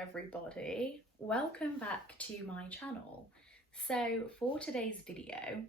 everybody, welcome back to my channel. So for today's video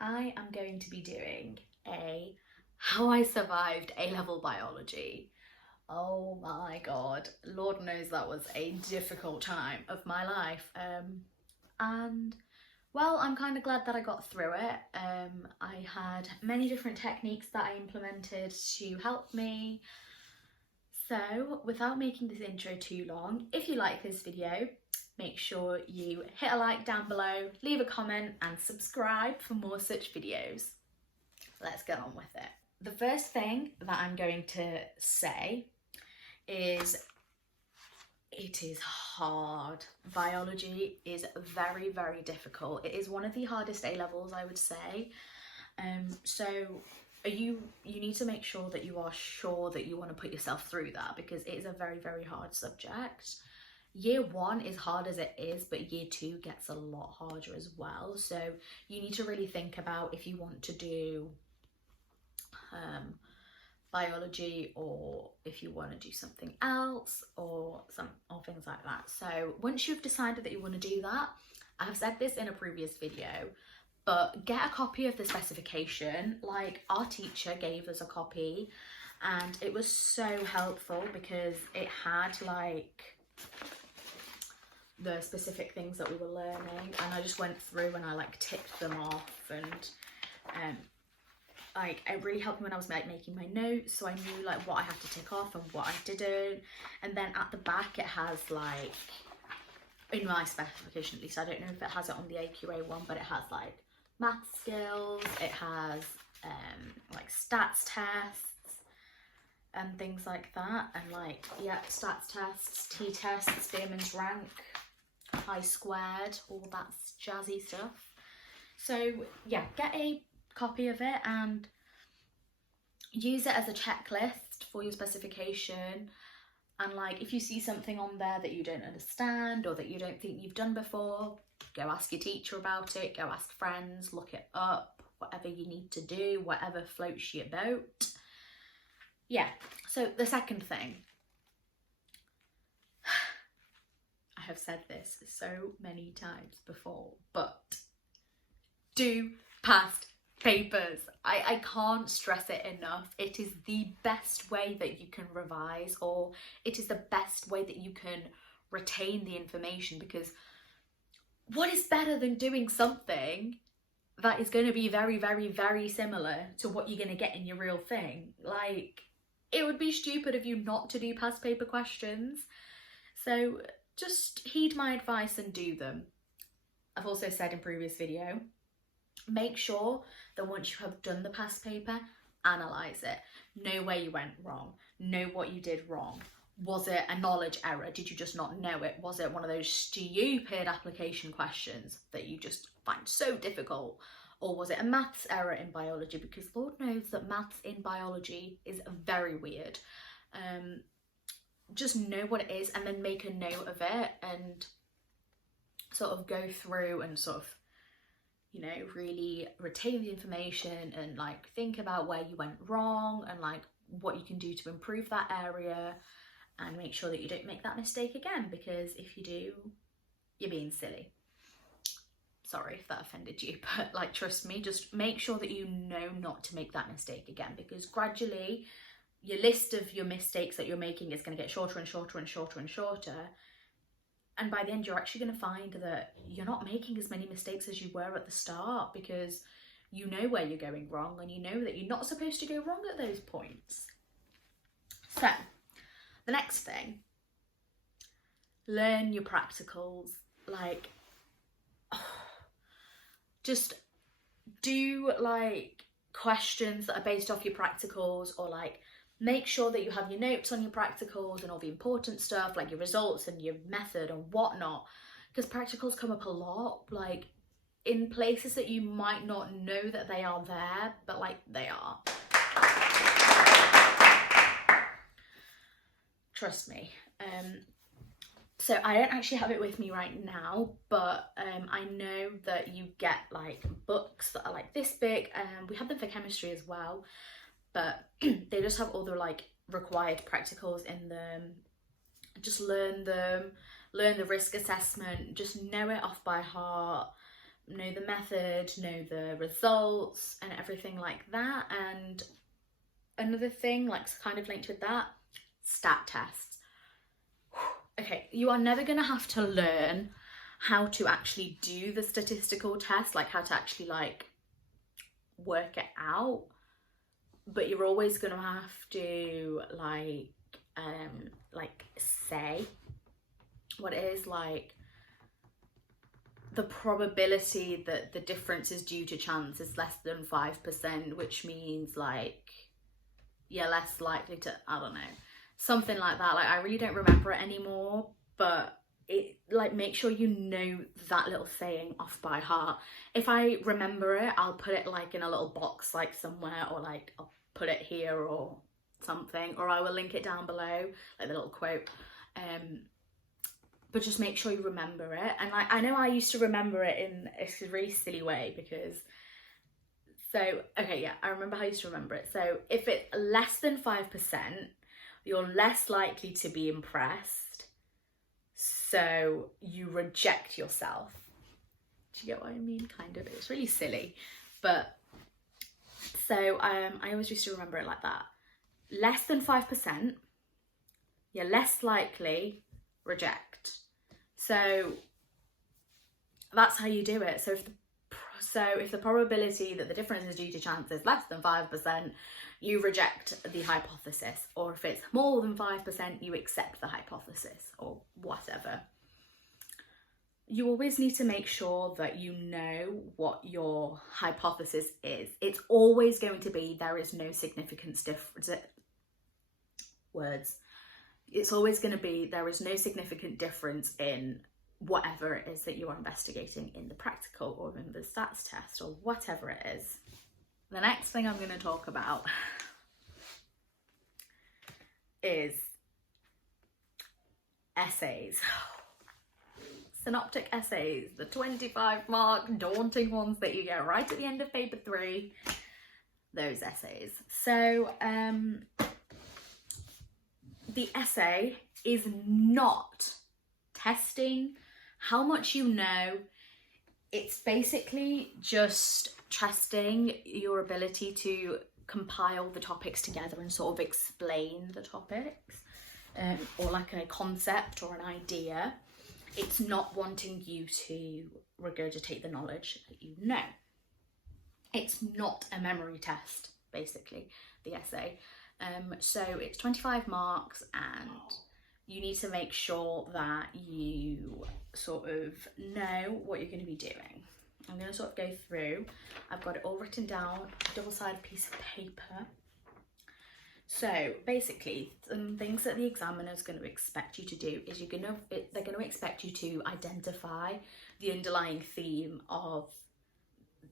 I am going to be doing a how I survived A-level biology. Oh my god, Lord knows that was a difficult time of my life, and well, I'm kind of glad that I got through it. I had many different techniques that I implemented to help me. So without making this intro too long, if you like this video, make sure you hit a like down below, leave a comment and subscribe for more such videos. Let's get on with it. The first thing that I'm going to say is it is hard. Biology is very, very difficult. It is one of the hardest A-levels, I would say. So you need to make sure that you are sure that you want to put yourself through that, because it is a very, very hard subject. Year one is hard as it is, but year two gets a lot harder as well. So you need to really think about if you want to do biology, or if you want to do something else, or things like that. So once you've decided that you want to do that, I've said this in a previous video, but get a copy of the specification. Like, our teacher gave us a copy and it was so helpful because it had like the specific things that we were learning, and I just went through and I like ticked them off, and like it really helped me when I was like making my notes, so I knew like what I had to tick off and what I didn't. And then at the back it has like, in my specification at least, I don't know if it has it on the AQA one, but it has like math skills, it has like stats tests and things like that, and like, yeah, stats tests, t-tests, Spearman's rank, I-squared, all that jazzy stuff. So yeah, get a copy of it and use it as a checklist for your specification. And like, if you see something on there that you don't understand or that you don't think you've done before, go ask your teacher about it, go ask friends, look it up, whatever you need to do, whatever floats your boat. Yeah, so the second thing, I have said this so many times before, but do past papers. I can't stress it enough. It is the best way that you can revise, or it is the best way that you can retain the information, because what is better than doing something that is going to be very, very, very similar to what you're going to get in your real thing? Like, it would be stupid of you not to do past paper questions. So just heed my advice and do them. I've also said in previous video, make sure that once you have done the past paper, analyse it. Know where you went wrong. Know what you did wrong. Was it a knowledge error? Did you just not know it? Was it one of those stupid application questions that you just find so difficult? Or was it a maths error in biology? Because Lord knows that maths in biology is very weird. Just know what it is and then make a note of it and sort of go through and sort of, you know, really retain the information and like think about where you went wrong and like what you can do to improve that area, and make sure that you don't make that mistake again, because if you do, you're being silly. Sorry if that offended you, but like, trust me, just make sure that you know not to make that mistake again, because gradually your list of your mistakes that you're making is going to get shorter and shorter and shorter and shorter. And by the end, you're actually going to find that you're not making as many mistakes as you were at the start, because you know where you're going wrong and you know that you're not supposed to go wrong at those points. So the next thing, learn your practicals. Like, just do like questions that are based off your practicals, or like make sure that you have your notes on your practicals and all the important stuff like your results and your method and whatnot, because practicals come up a lot, like in places that you might not know that they are there, but like they are. Trust me. So I don't actually have it with me right now, but I know that you get like books that are like this big, and we have them for chemistry as well, but they just have all the like required practicals in them. just learn them, learn the risk assessment, just know it off by heart, know the method, know the results and everything like that. And another thing, like kind of linked with that, stat tests. Okay, you are never going to have to learn how to actually do the statistical test, like how to actually like work it out, but you're always going to have to like say what it is, like the probability that the difference is due to chance is less than 5%, which means like you're less likely to, I don't know, something like that. Like I really don't remember it anymore, but it, like, make sure you know that little saying off by heart. If I remember it, I'll put it like in a little box like somewhere, or like I'll put it here or something, or I will link it down below, like the little quote. But just make sure you remember it. And like, I know I used to remember it in a really silly way, because okay, yeah, I remember how I used to remember it. So if it's less than 5%, you're less likely to be impressed, so you reject yourself. Do you get what I mean? Kind of. It's really silly, but so I always used to remember it like that. Less than 5%, you're less likely, reject. So that's how you do it. So if the probability that the difference is due to chance is less than 5%, you reject the hypothesis. Or if it's more than 5%, you accept the hypothesis, or whatever. You always need to make sure that you know what your hypothesis is. It's always going to be, there is no significance difference. It's always going to be, there is no significant difference in whatever it is that you are investigating in the practical or in the stats test or whatever it is. The next thing I'm going to talk about is essays. Synoptic essays, the 25-mark daunting ones that you get right at the end of paper 3, those essays. So the essay is not testing how much you know. It's basically just testing your ability to compile the topics together and sort of explain the topics, or like a concept or an idea. It's not wanting you to regurgitate the knowledge that you know. It's not a memory test, basically, the essay. So it's 25 marks, and you need to make sure that you sort of know what you're going to be doing. I'm going to sort of go through. I've got it all written down, double-sided piece of paper. So basically, some things that the examiner is going to expect you to do is they're going to expect you to identify the underlying theme of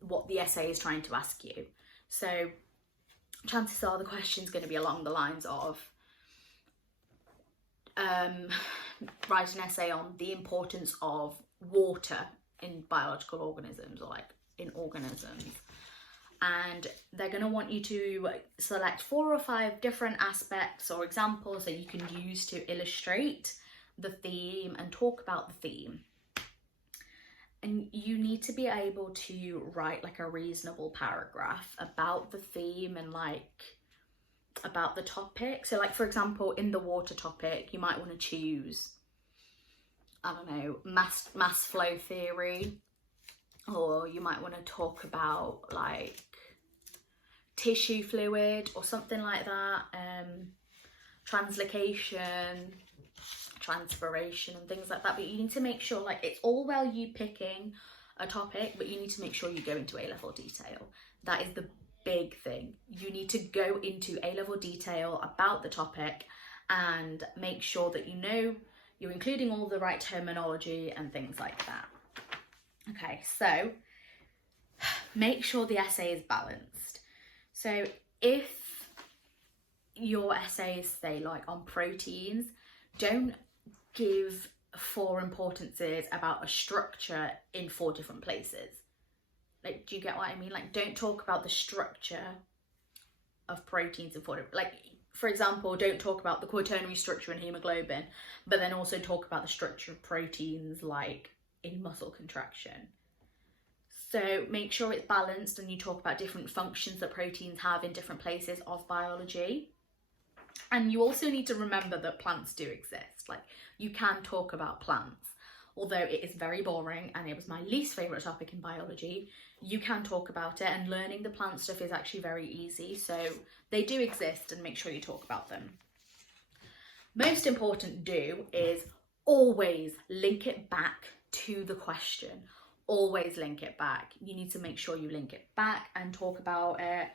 what the essay is trying to ask you. So chances are the question's going to be along the lines of write an essay on the importance of water in biological organisms, or like in organisms. And they're going to want you to select 4 or 5 different aspects or examples that you can use to illustrate the theme and talk about the theme. And you need to be able to write like a reasonable paragraph about the theme and like about the topic. So like, for example, in the water topic, you might want to choose, I don't know, mass flow theory, or you might want to talk about like tissue fluid or something like that, translocation, transpiration and things like that. But you need to make sure, like, it's all well you picking a topic, but you need to make sure you go into A-level detail. That is the big thing. You need to go into A-level detail about the topic and make sure that you know you're including all the right terminology and things like that. Okay, so make sure the essay is balanced. So if your essays say like on proteins, don't give 4 importances about a structure in 4 different places. Like, do you get what I mean? Like, don't talk about the structure of proteins in 4 different, like, for example, don't talk about the quaternary structure in hemoglobin, but then also talk about the structure of proteins like in muscle contraction. So make sure it's balanced and you talk about different functions that proteins have in different places of biology. And you also need to remember that plants do exist. Like, you can talk about plants, although it is very boring and it was my least favourite topic in biology. You can talk about it, and learning the plant stuff is actually very easy. So they do exist, and make sure you talk about them. Most important is always link it back to the question. Always link it back. You need to make sure you link it back and talk about it.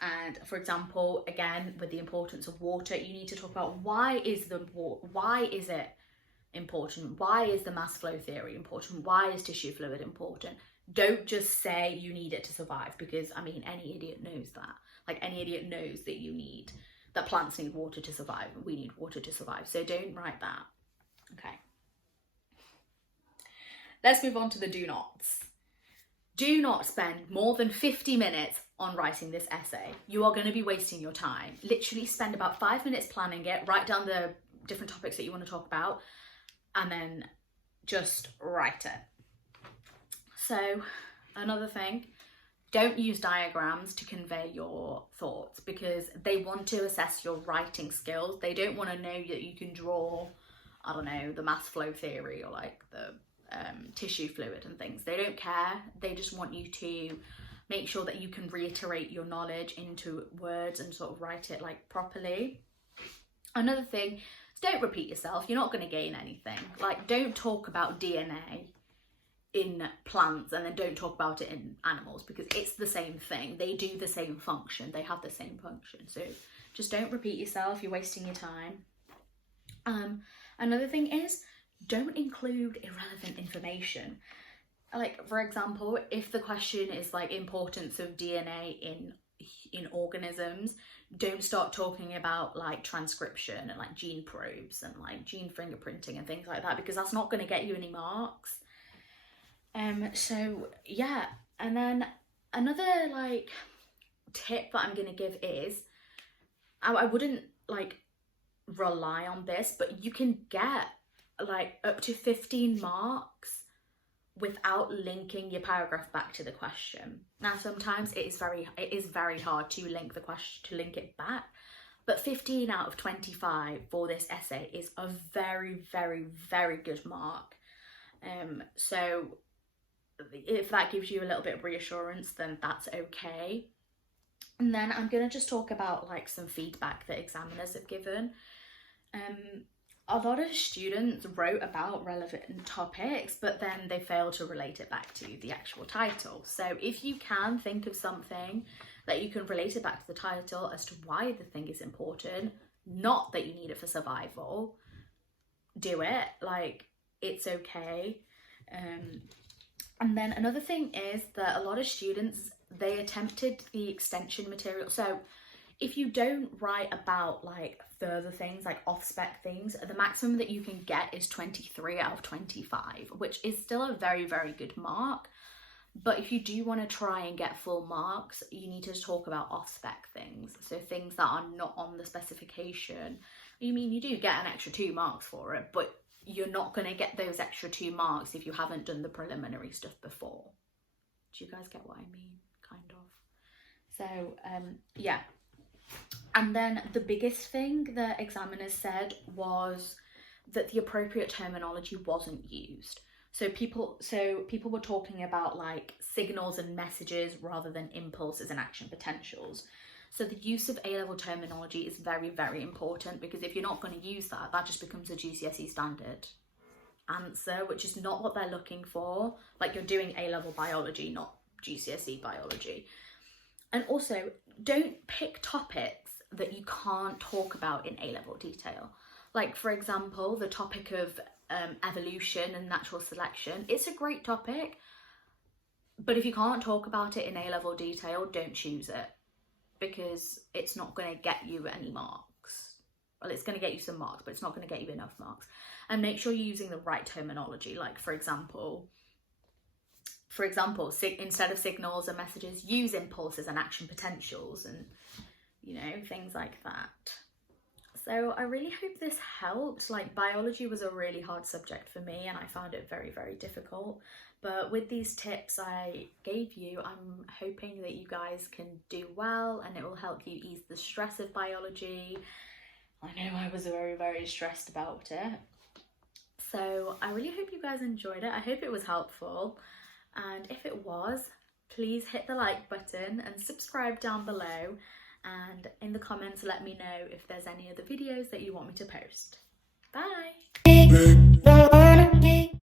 And for example, again, with the importance of water, you need to talk about why is it important? Why is the mass flow theory important? Why is tissue fluid important? Don't just say you need it to survive, because I mean, any idiot knows that. Like, any idiot knows that plants need water to survive, and we need water to survive. So don't write that. Okay. Let's move on to the do nots. Do not spend more than 50 minutes on writing this essay. You are going to be wasting your time. Literally spend about 5 minutes planning it, write down the different topics that you want to talk about, and then just write it. So another thing, don't use diagrams to convey your thoughts, because they want to assess your writing skills. They don't want to know that you can draw, I don't know, the mass flow theory or like the tissue fluid and things. They don't care. They just want you to make sure that you can reiterate your knowledge into words and sort of write it like properly. Another thing is, don't repeat yourself. You're not going to gain anything. Like, don't talk about DNA in plants and then don't talk about it in animals, because it's the same thing. They do the same function. They have the same function. So just don't repeat yourself. You're wasting your time. Another thing is, don't include irrelevant information. Like, for example, if the question is like importance of DNA in organisms, don't start talking about like transcription and like gene probes and like gene fingerprinting and things like that, because that's not going to get you any marks. So yeah. And then another like tip that I'm going to give is, I wouldn't like rely on this, but you can get like up to 15 marks without linking your paragraph back to the question. Now, sometimes it is very hard to link the question, to link it back, but 15 out of 25 for this essay is a very, very, very good mark. So if that gives you a little bit of reassurance, then that's okay. And then I'm going to just talk about like some feedback that examiners have given. A lot of students wrote about relevant topics, but then they failed to relate it back to the actual title. So if you can think of something that you can relate it back to the title as to why the thing is important, not that you need it for survival, do it. Like, it's okay. And then another thing is that a lot of students, they attempted the extension material. So if you don't write about like further things, like off-spec things, the maximum that you can get is 23 out of 25, which is still a very, very good mark. But if you do want to try and get full marks, you need to talk about off-spec things. So things that are not on the specification. I mean, you do get an extra 2 marks for it, but you're not going to get those extra 2 marks if you haven't done the preliminary stuff before. Do you guys get what I mean? Kind of. So, yeah. And then the biggest thing that examiners said was that the appropriate terminology wasn't used. So people were talking about like signals and messages rather than impulses and action potentials. So the use of A-level terminology is very, very important, because if you're not going to use that, that just becomes a GCSE standard answer, which is not what they're looking for. Like, you're doing A-level biology, not GCSE biology. And also, don't pick topics that you can't talk about in A-level detail. Like, for example, the topic of evolution and natural selection. It's a great topic, but if you can't talk about it in A-level detail, don't choose it, because it's not going to get you any marks. Well, it's going to get you some marks, but it's not going to get you enough marks. And make sure you're using the right terminology. Like, for example, instead of signals and messages, use impulses and action potentials, and, you know, things like that. So I really hope this helped. Like, biology was a really hard subject for me and I found it very, very difficult. But with these tips I gave you, I'm hoping that you guys can do well and it will help you ease the stress of biology. I know I was very, very stressed about it. So I really hope you guys enjoyed it. I hope it was helpful. And if it was, please hit the like button and subscribe down below. And in the comments, let me know if there's any other videos that you want me to post. Bye!